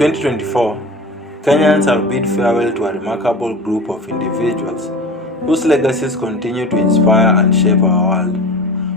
2024, Kenyans have bid farewell to a remarkable group of individuals whose legacies continue to inspire and shape our world.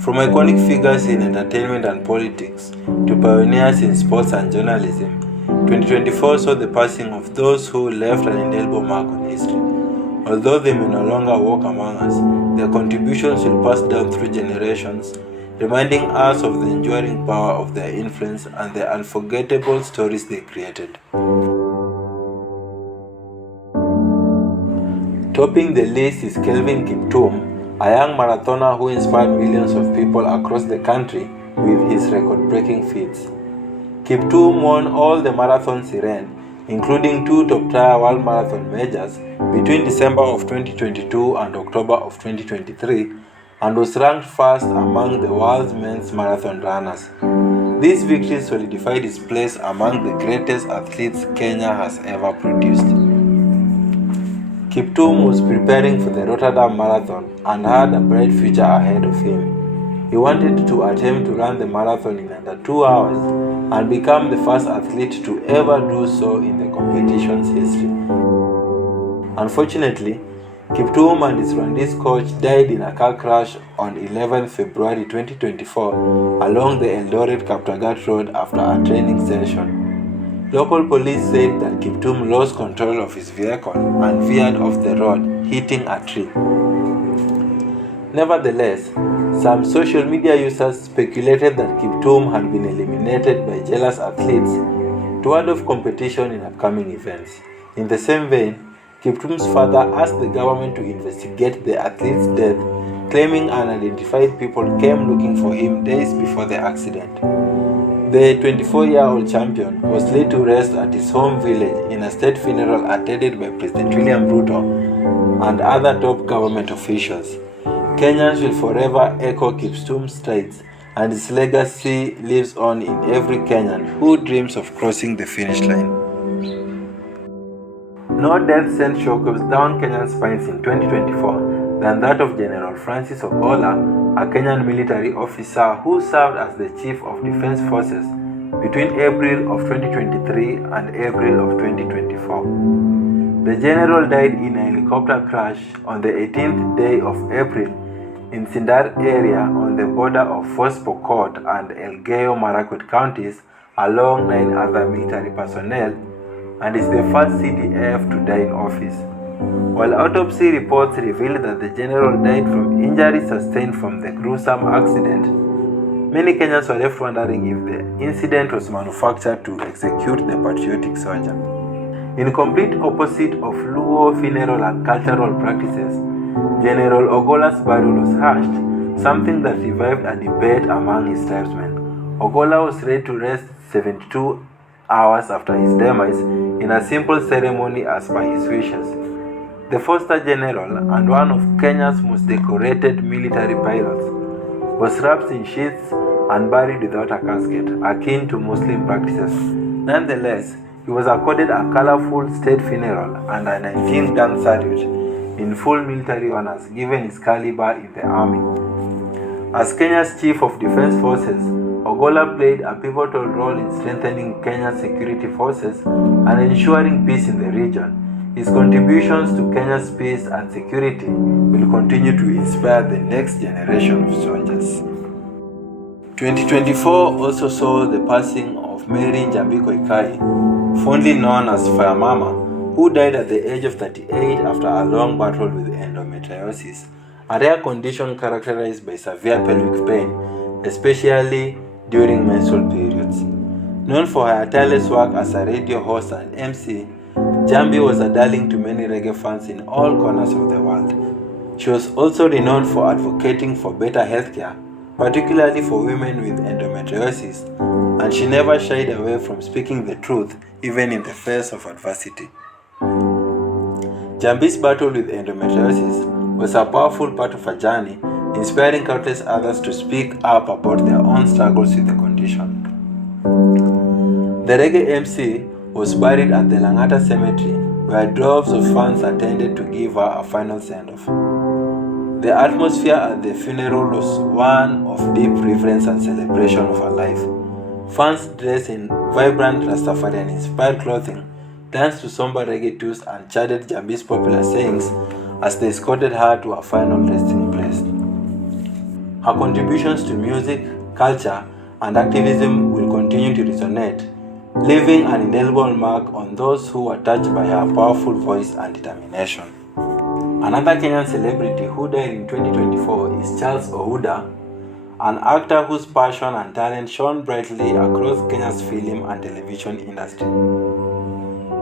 From iconic figures in entertainment and politics to pioneers in sports and journalism, 2024 saw the passing of those who left an indelible mark on history. Although they may no longer walk among us, their contributions will pass down through generations, reminding us of the enduring power of their influence and the unforgettable stories they created. Topping the list is Kelvin Kiptum, a young marathoner who inspired millions of people across the country with his record-breaking feats. Kiptum won all the marathons he ran, including 2 top-tier world marathon majors between December of 2022 and October of 2023, and was ranked first among the world's men's marathon runners. These victories solidified his place among the greatest athletes Kenya has ever produced. Kiptum was preparing for the Rotterdam Marathon and had a bright future ahead of him. He wanted to attempt to run the marathon in under 2 hours and become the first athlete to ever do so in the competition's history. Unfortunately, Kiptum and his Rwandese coach died in a car crash on 11 February 2024 along the Eldoret-Kaptagat Road after a training session. Local police said that Kiptum lost control of his vehicle and veered off the road, hitting a tree. Nevertheless, some social media users speculated that Kiptum had been eliminated by jealous athletes to ward off competition in upcoming events. In the same vein, Kiptum's father asked the government to investigate the athlete's death, claiming unidentified people came looking for him days before the accident. The 24-year-old champion was laid to rest at his home village in a state funeral attended by President William Ruto and other top government officials. Kenyans will forever echo Kiptum's strides, and his legacy lives on in every Kenyan who dreams of crossing the finish line. No death sent shockwaves down Kenyan spines in 2024 than that of General Francis Ogolla, a Kenyan military officer who served as the Chief of Defense Forces between April of 2023 and April of 2024. The general died in a helicopter crash on the 18th day of April in Sindar area on the border of Fort Pokot and Elgeyo Marakwet counties along 9 other military personnel, and is the first CDF to die in office. While autopsy reports revealed that the general died from injuries sustained from the gruesome accident, many Kenyans were left wondering if the incident was manufactured to execute the patriotic soldier. In complete opposite of Luo funeral and cultural practices, General Ogolla's burial was hushed, something that revived a debate among his tribesmen. Ogolla was laid to rest 72 hours after his demise in a simple ceremony as per his wishes. The foster general and one of Kenya's most decorated military pilots was wrapped in sheets and buried without a casket, akin to Muslim practices. Nonetheless, he was accorded a colorful state funeral and a 19-gun salute in full military honors given his caliber in the army. As Kenya's Chief of Defense Forces, Ogolla played a pivotal role in strengthening Kenya's security forces and ensuring peace in the region. His contributions to Kenya's peace and security will continue to inspire the next generation of soldiers. 2024 also saw the passing of Mary Njambi Koikai, fondly known as Fire Mama, who died at the age of 38 after a long battle with endometriosis, a rare condition characterized by severe pelvic pain, especially during menstrual periods. Known for her tireless work as a radio host and MC, Njambi was a darling to many reggae fans in all corners of the world. She was also renowned for advocating for better healthcare, particularly for women with endometriosis, and she never shied away from speaking the truth even in the face of adversity. Njambi's battle with endometriosis was a powerful part of her journey, inspiring countless others to speak up about their own struggles with the condition. The reggae MC was buried at the Langata Cemetery, where droves of fans attended to give her a final send-off. The atmosphere at the funeral was one of deep reverence and celebration of her life. Fans dress in vibrant Rastafarian-inspired clothing, danced to somber reggae tunes and chanted Jambi's popular sayings as they escorted her to her final resting place. Her contributions to music, culture, and activism will continue to resonate, leaving an indelible mark on those who were touched by her powerful voice and determination. Another Kenyan celebrity who died in 2024 is Charles Ouda, an actor whose passion and talent shone brightly across Kenya's film and television industry.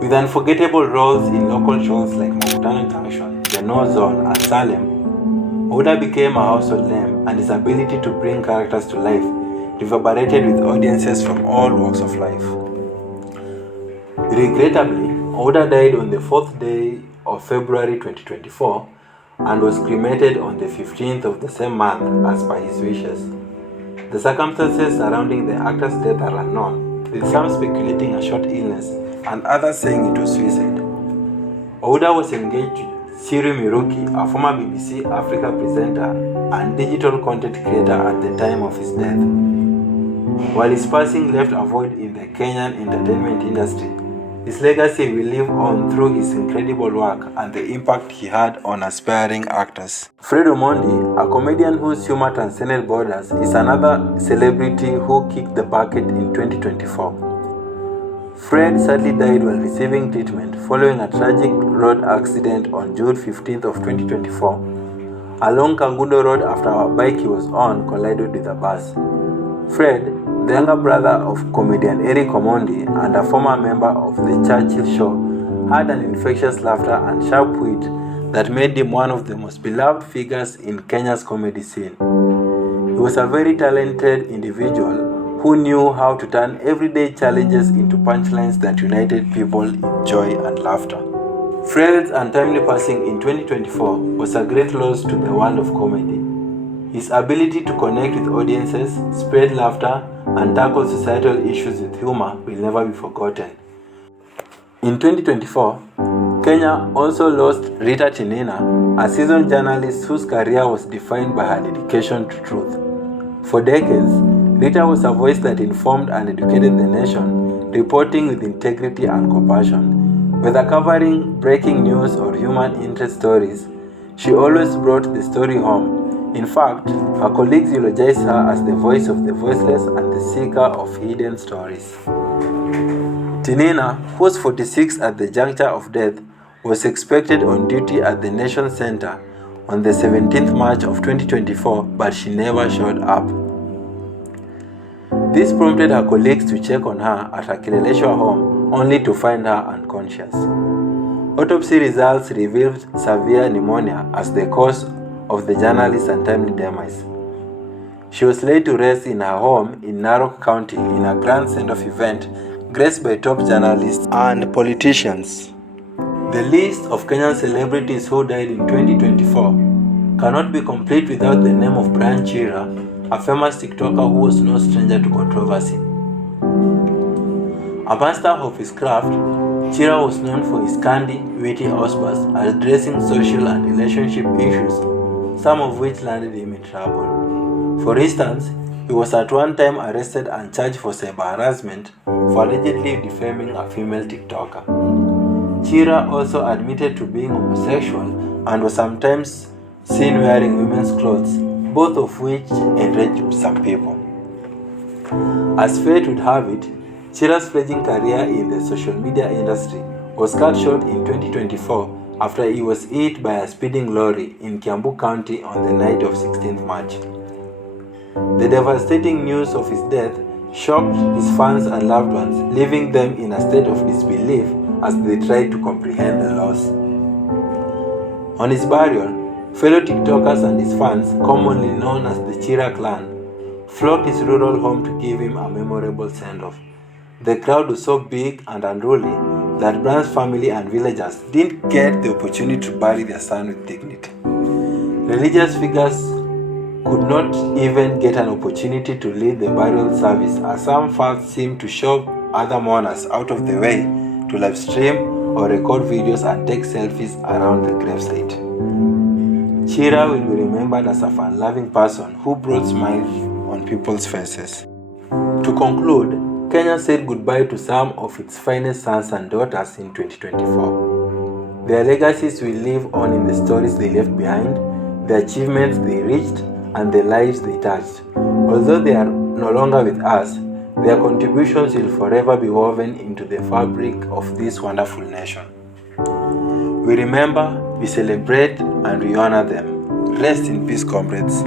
With unforgettable roles in local shows like Makutano Junction, The No Zone, and Salem, Ouda became a household name, and his ability to bring characters to life reverberated with audiences from all walks of life. Regrettably, Ouda died on the 4th day of February 2024 and was cremated on the 15th of the same month as per his wishes. The circumstances surrounding the actor's death are unknown, with some speculating a short illness and others saying it was suicide. Ouda was engaged to Siri Miruki, a former BBC Africa presenter and digital content creator at the time of his death. While his passing left a void in the Kenyan entertainment industry, his legacy will live on through his incredible work and the impact he had on aspiring actors. Fred Omondi, a comedian whose humor transcended borders, is another celebrity who kicked the bucket in 2024. Fred sadly died while receiving treatment following a tragic road accident on June 15th of 2024 along Kangundo Road after a bike he was on collided with a bus. Fred, the younger brother of comedian Eric Omondi and a former member of the Churchill Show, had an infectious laughter and sharp wit that made him one of the most beloved figures in Kenya's comedy scene. He was a very talented individual who knew how to turn everyday challenges into punchlines that united people in joy and laughter. Fred's untimely passing in 2024 was a great loss to the world of comedy. His ability to connect with audiences, spread laughter, and tackle societal issues with humor will never be forgotten. In 2024, Kenya also lost Rita Tinina, a seasoned journalist whose career was defined by her dedication to truth. For decades, Rita was a voice that informed and educated the nation, reporting with integrity and compassion. Whether covering breaking news or human interest stories, she always brought the story home. In fact, her colleagues eulogized her as the voice of the voiceless and the seeker of hidden stories. Tinina, who was 46 at the juncture of death, was expected on duty at the Nation Center on the 17th March of 2024, but she never showed up. This prompted her colleagues to check on her at her Kileleshwa home, only to find her unconscious. Autopsy results revealed severe pneumonia as the cause of the journalist's untimely demise. She was laid to rest in her home in Narok County in a grand send-off event graced by top journalists and politicians. The list of Kenyan celebrities who died in 2024 cannot be complete without the name of Brian Chira, a famous TikToker who was no stranger to controversy. A master of his craft, Chira was known for his candy, witty outbursts addressing social and relationship issues, some of which landed him in trouble. For instance, he was at one time arrested and charged for cyber harassment for allegedly defaming a female TikToker. Chira also admitted to being homosexual and was sometimes seen wearing women's clothes, both of which enraged some people. As fate would have it, Chira's fledgling career in the social media industry was cut short in 2024 after he was hit by a speeding lorry in Kiambu County on the night of 16th March. The devastating news of his death shocked his fans and loved ones, leaving them in a state of disbelief as they tried to comprehend the loss. On his burial, fellow TikTokers and his fans, commonly known as the Chira clan, flocked his rural home to give him a memorable send-off. The crowd was so big and unruly that Brian's family and villagers didn't get the opportunity to bury their son with dignity. Religious figures could not even get an opportunity to lead the burial service, as some fathers seemed to shove other mourners out of the way to live stream or record videos and take selfies around the gravesite. Chira will be remembered as a fun-loving person who brought smiles on people's faces. To conclude, Kenya said goodbye to some of its finest sons and daughters in 2024. Their legacies will live on in the stories they left behind, the achievements they reached, and the lives they touched. Although they are no longer with us, their contributions will forever be woven into the fabric of this wonderful nation. We remember, we celebrate, and we honor them. Rest in peace, comrades.